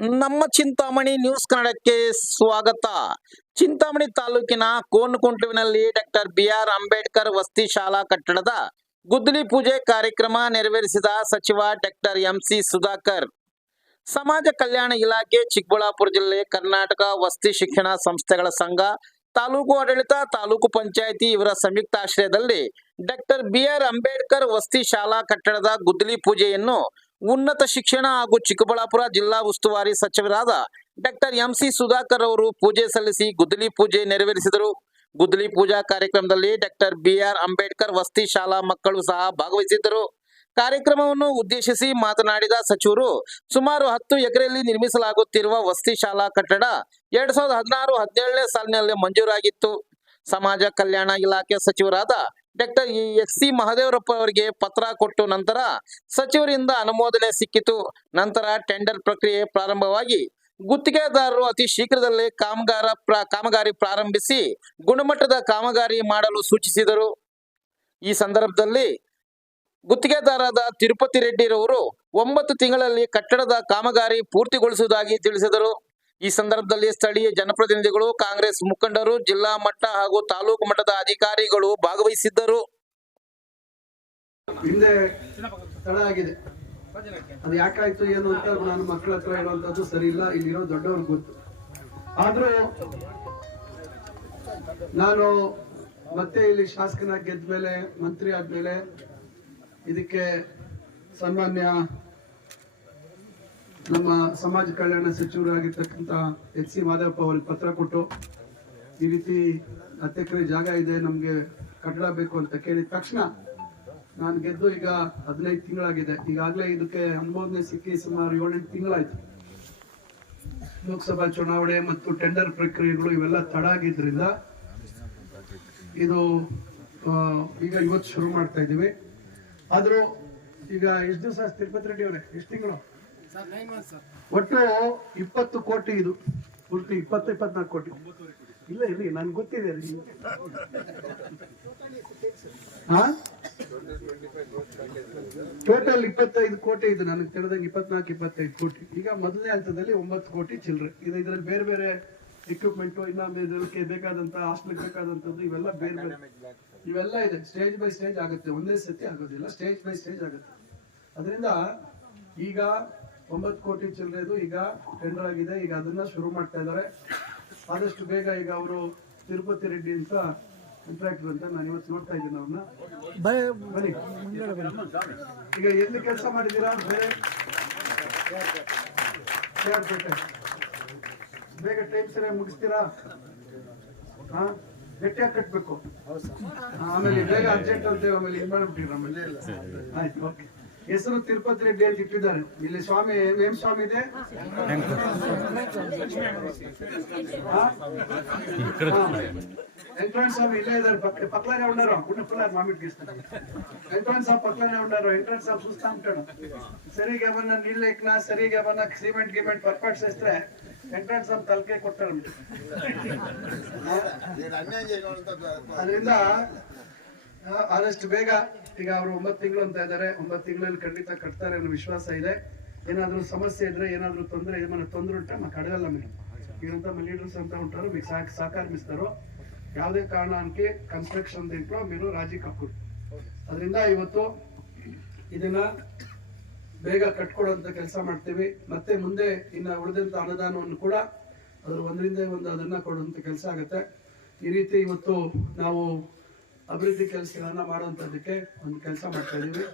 ನಮ್ಮ ಚಿಂತಾಮಣಿ ನ್ಯೂಸ್ ಕನ್ನಡಕ್ಕೆ ಸ್ವಾಗತ. ಚಿಂತಾಮಣಿ ತಾಲೂಕಿನ ಕೋನಕುಂಟುವಿನಲ್ಲಿ ಡಾಕ್ಟರ್ ಬಿ ಆರ್ ಅಂಬೇಡ್ಕರ್ ವಸತಿ ಶಾಲಾ ಕಟ್ಟಡದ ಗುದ್ದಲಿ ಪೂಜೆ ಕಾರ್ಯಕ್ರಮ ನೆರವೇರಿಸಿದ ಸಚಿವ ಡಾಕ್ಟರ್ ಎಂಸಿ ಸುಧಾಕರ್. ಸಮಾಜ ಕಲ್ಯಾಣ ಇಲಾಖೆ ಚಿಕ್ಕಬಳ್ಳಾಪುರ ಜಿಲ್ಲೆ ಕರ್ನಾಟಕ ವಸತಿ ಶಿಕ್ಷಣ ಸಂಸ್ಥೆಗಳ ಸಂಘ, ತಾಲೂಕು ಆಡಳಿತ, ತಾಲೂಕು ಪಂಚಾಯಿತಿ ಇವರ ಸಂಯುಕ್ತಾಶ್ರಯದಲ್ಲಿ ಡಾಕ್ಟರ್ ಬಿ ಆರ್ ಅಂಬೇಡ್ಕರ್ ವಸತಿ ಶಾಲಾ ಕಟ್ಟಡದ ಗುದ್ದಲಿ ಪೂಜೆಯನ್ನು ಉನ್ನತ ಶಿಕ್ಷಣ ಹಾಗೂ ಚಿಕ್ಕಬಳ್ಳಾಪುರ ಜಿಲ್ಲಾ ಉಸ್ತುವಾರಿ ಸಚಿವರಾದ ಡಾಕ್ಟರ್ ಎಂಸಿ ಸುಧಾಕರ್ ಅವರು ಪೂಜೆ ಸಲ್ಲಿಸಿ ಗುದ್ದಲಿ ಪೂಜೆ ನೆರವೇರಿಸಿದರು. ಗುದ್ದಲಿ ಪೂಜಾ ಕಾರ್ಯಕ್ರಮದಲ್ಲಿ ಡಾಕ್ಟರ್ ಬಿಆರ್ ಅಂಬೇಡ್ಕರ್ ವಸತಿ ಶಾಲಾ ಮಕ್ಕಳು ಸಹ ಭಾಗವಹಿಸಿದ್ದರು. ಕಾರ್ಯಕ್ರಮವನ್ನು ಉದ್ದೇಶಿಸಿ ಮಾತನಾಡಿದ ಸಚಿವರು, ಸುಮಾರು ಹತ್ತು ಎಕರೆಯಲ್ಲಿ ನಿರ್ಮಿಸಲಾಗುತ್ತಿರುವ ವಸತಿ ಶಾಲಾ ಕಟ್ಟಡ ಎರಡ್ ಸಾವಿರದ ಹದಿನಾರು ಹದಿನೇಳನೇ ಸಾಲಿನಲ್ಲಿ ಮಂಜೂರಾಗಿತ್ತು. ಸಮಾಜ ಕಲ್ಯಾಣ ಇಲಾಖೆ ಸಚಿವರಾದ ಡಾಕ್ಟರ್ ಎಸ್ ಸಿ ಮಹದೇವರಪ್ಪ ಅವರಿಗೆ ಪತ್ರ ಕೊಟ್ಟು ನಂತರ ಸಚಿವರಿಂದ ಅನುಮೋದನೆ ಸಿಕ್ಕಿತು. ನಂತರ ಟೆಂಡರ್ ಪ್ರಕ್ರಿಯೆ ಪ್ರಾರಂಭವಾಗಿ ಗುತ್ತಿಗೆದಾರರು ಅತಿ ಶೀಘ್ರದಲ್ಲೇ ಕಾಮಗಾರ ಕಾಮಗಾರಿ ಪ್ರಾರಂಭಿಸಿ ಗುಣಮಟ್ಟದ ಕಾಮಗಾರಿ ಮಾಡಲು ಸೂಚಿಸಿದರು. ಈ ಸಂದರ್ಭದಲ್ಲಿ ಗುತ್ತಿಗೆದಾರರಾದ ತಿರುಪತಿ ರೆಡ್ಡಿರವರು ಒಂಬತ್ತು ತಿಂಗಳಲ್ಲಿ ಕಟ್ಟಡದ ಕಾಮಗಾರಿ ಪೂರ್ತಿಗೊಳಿಸುವುದಾಗಿ ತಿಳಿಸಿದರು. ಈ ಸಂದರ್ಭದಲ್ಲಿ ಸ್ಥಳೀಯ ಜನಪ್ರತಿನಿಧಿಗಳು, ಕಾಂಗ್ರೆಸ್ ಮುಖಂಡರು, ಜಿಲ್ಲಾ ಮಟ್ಟ ಹಾಗೂ ತಾಲೂಕು ಮಟ್ಟದ ಅಧಿಕಾರಿಗಳು ಭಾಗವಹಿಸಿದ್ದರು. ಹಿಂದೆ ತಡ ಆಗಿದೆ. ಅದು ಯಾಕಾಯ್ತು, ಏನು ಅಂತ ನಾನು ಮಕ್ಕಳ ಹತ್ರ ಇರುವಂತದ್ದು ಸರಿ ಇಲ್ಲ. ಇಲ್ಲಿರೋ ದೊಡ್ಡವ್ರಿಗೆ ಗೊತ್ತು. ಆದ್ರೂ ನಾನು ಮತ್ತೆ ಇಲ್ಲಿ ಶಾಸಕನಾಗಿ ಗೆದ್ದ ಮೇಲೆ ಮಂತ್ರಿ ಆದ್ಮೇಲೆ ಇದಕ್ಕೆ ಸನ್ಮಾನ್ಯ ನಮ್ಮ ಸಮಾಜ ಕಲ್ಯಾಣ ಸಚಿವರಾಗಿರ್ತಕ್ಕಂಥ ಎಚ್ ಸಿ ಮಾಧವಪ್ಪ ಅವ್ರಿಗೆ ಪತ್ರ ಕೊಟ್ಟು ಈ ರೀತಿ ಹತ್ತು ಎಕರೆ ಜಾಗ ಇದೆ, ನಮಗೆ ಕಟ್ಟಡ ಬೇಕು ಅಂತ ಕೇಳಿದ ತಕ್ಷಣ ನಾನು ಗೆದ್ದು ಈಗ ಹದಿನೈದು ತಿಂಗಳಾಗಿದೆ. ಈಗಾಗಲೇ ಇದಕ್ಕೆ ಅನುಮೋದನೆ ಸಿಕ್ಕಿ ಸುಮಾರು ಏಳೆಂಟು ತಿಂಗಳಾಯ್ತು. ಲೋಕಸಭಾ ಚುನಾವಣೆ ಮತ್ತು ಟೆಂಡರ್ ಪ್ರಕ್ರಿಯೆಗಳು ಇವೆಲ್ಲ ತಡ ಆಗಿದ್ರಿಂದ ಇದು ಈಗ ಇವತ್ತು ಶುರು ಮಾಡ್ತಾ ಇದ್ದೀವಿ. ಆದರೂ ಈಗ ಎಷ್ಟು ದಿವಸ ತಿರುಪತಿ ರೆಡ್ಡಿ ಅವರೇ? ಎಷ್ಟು ತಿಂಗಳು? ಒಟ್ಟು ಇಪ್ಪತ್ತು ಕೋಟಿ ಇದು. ಒಟ್ಟು ಇಪ್ಪತ್ತು, ಇಪ್ಪತ್ನಾಲ್ಕು ಕೋಟಿ. ಇಲ್ಲ ಇರ್ಲಿ ನನ್ಗೆ ಗೊತ್ತಿದೆ ಟೋಟಲ್ ಇಪ್ಪತ್ತೈದು ಕೋಟಿ ಇದು. ನನಗೆ ತಿಳಿದಂಗೆ ಇಪ್ಪತ್ನಾಲ್ಕು, ಇಪ್ಪತ್ತೈದು ಕೋಟಿ. ಈಗ ಮೊದಲನೇ ಹಂತದಲ್ಲಿ ಒಂಬತ್ತು ಕೋಟಿ ಚಿಲ್ಲರೆ ಇದು ಇದರಲ್ಲಿ ಬೇರೆ ಬೇರೆ ಎಕ್ವಿಪ್ಮೆಂಟ್ ಇನ್ನೊಂದು ಇದಕ್ಕೆ ಬೇಕಾದಂತ ಹಾಸ್ಟೆಲ್ ಬೇಕಾದಂತದ್ದು ಇವೆಲ್ಲ ಬೇರೆ ಬೇರೆ. ಇವೆಲ್ಲ ಇದೆ. ಸ್ಟೇಜ್ ಬೈ ಸ್ಟೇಜ್ ಆಗುತ್ತೆ. ಒಂದೇ ಸತಿ ಆಗೋದಿಲ್ಲ. ಸ್ಟೇಜ್ ಬೈ ಸ್ಟೇಜ್ ಆಗುತ್ತೆ. ಅದರಿಂದ ಈಗ ಒಂಬತ್ತು ಕೋಟಿ ಚಿಲ್ಲರೆದು ಈಗ ಟೆಂಡರ್ ಆಗಿದೆ. ಈಗ ಅದನ್ನ ಶುರು ಮಾಡ್ತಾ ಇದ್ದಾರೆ. ಆದಷ್ಟು ಬೇಗ ಈಗ ಅವರು ತಿರುಪತಿ ರೆಡ್ಡಿ ಅಂತ ಕಾಂಟ್ರಾಕ್ಟರ್ ಅಂತ ನಾನು ಇವತ್ತು ನೋಡ್ತಾ ಇದ್ದೀನಿ ಅವ್ರನ್ನ. ಬನ್ನಿ. ಈಗ ಎಲ್ಲಿ ಕೆಲಸ ಮಾಡಿದ್ದೀರಾ? ಬೇರೆ ಬೇಗ ಟೈಮ್ ಸರಿಯಾಗಿ ಮುಗಿಸ್ತೀರಾ? ಹಾ? ಗಟ್ಟಿಯಾಗಿ ಕಟ್ಬೇಕು. ಹಾ, ಆಮೇಲೆ ಬೇಗ ಅರ್ಜೆಂಟ್ ಅಂತ ಆಮೇಲೆ ಇದು ಮಾಡ್ಬಿಟ್ಟಿರ ಆಮೇಲೆ ಆಯ್ತು ಓಕೆ ಹೆಸರು ತಿರುಪತಿ ರೆಡ್ಡಿ ಅಂತ ಇಟ್ಟಿದ್ದಾರೆ. ಇಲ್ಲಿ ಸ್ವಾಮಿ ವೇಮ್ ಸ್ವಾಮಿ ಇದೆ? ವೆಂಕಟ ಸ್ವಾಮಿ ಇಲ್ಲೇ ಇದ್ದಾರೆ. ಪಕ್ಕಲಾಗೆ ಉಂಡಾರು. ಕುಟುಂಬ ಮಾಮಿಟ್ ಗೀಸ್ತಾರೆ ವೆಂಕಟ ಸ್ವಾಮಿ ಪಕ್ಕಲಾನೆ ಉಂಡಾರು. ವೆಂಕಟ ಸ್ವಾಮಿ ಸುಸ್ತ ಸರಿ ಸರಿಗೆ ಅವನ್ನ ನಿಲ್ಲೇಕ್ನ ಸರಿಗೆ ಗಮನ ಸಿಮೆಂಟ್ ಗಿಮೆಂಟ್ ಪರ್ಫೆಕ್ಟ್ ಸೇಸ್ತ್ರೆ ವೆಂಕಟ ಸ್ವಾಮಿ ತಲಕೆ ಕೊಟ್ಟಾರ ಅದರಿಂದ ಆದಷ್ಟು ಬೇಗ ಈಗ ಅವರು ಒಂಬತ್ತು ತಿಂಗಳು ಅಂತ ಇದ್ದಾರೆ ಒಂಬತ್ತು ತಿಂಗಳಲ್ಲಿ ಖಂಡಿತ ಕಟ್ತಾರೆ ಅನ್ನೋ ವಿಶ್ವಾಸ ಇದೆ. ಏನಾದರೂ ಸಮಸ್ಯೆ ಇದ್ರೆ, ಏನಾದರೂ ತೊಂದರೆ ಏమైనా ತೊಂದರೆ ಉಂಟಾ ಮಾకు ಅಡಗಲ್ಲ ಮೇಡಮ್ ಏನಂತ ಲೀಡರ್ಸ್ ಅಂತ ఉంటారు మీకు ಸಹಕರಿಸ್ತಾರೋ ಯಾವುದೇ ಕಾರಣಕ್ಕೆ ಕನ್ಸ್ಟ್ರಕ್ಷನ್ ದೀಂట్లో మీరు ರಾಜಿ ಹಾಕುದು ಅದರಿಂದ ಇವತ್ತು ಇದನ್ನ ಬೇಗ ಕಟ್ಕೊಡುವಂತ ಕೆಲಸ ಮಾಡ್ತೀವಿ. ಮತ್ತೆ ಮುಂದೆ ಇನ್ನು ಉಳಿದಂತ ಅನುದಾನವನ್ನು ಕೂಡ ಅದ್ರ ಒಂದರಿಂದ ಒಂದು ಅದನ್ನ ಕೊಡುವಂತ ಕೆಲಸ ಆಗುತ್ತೆ. ಈ ರೀತಿ ಇವತ್ತು ನಾವು ಅಭಿವೃದ್ಧಿ ಕೆಲಸಗಳನ್ನ ಮಾಡುವಂತದಕ್ಕೆ ಒಂದು ಕೆಲಸ ಮಾಡ್ತಾ ಇದೀವಿ.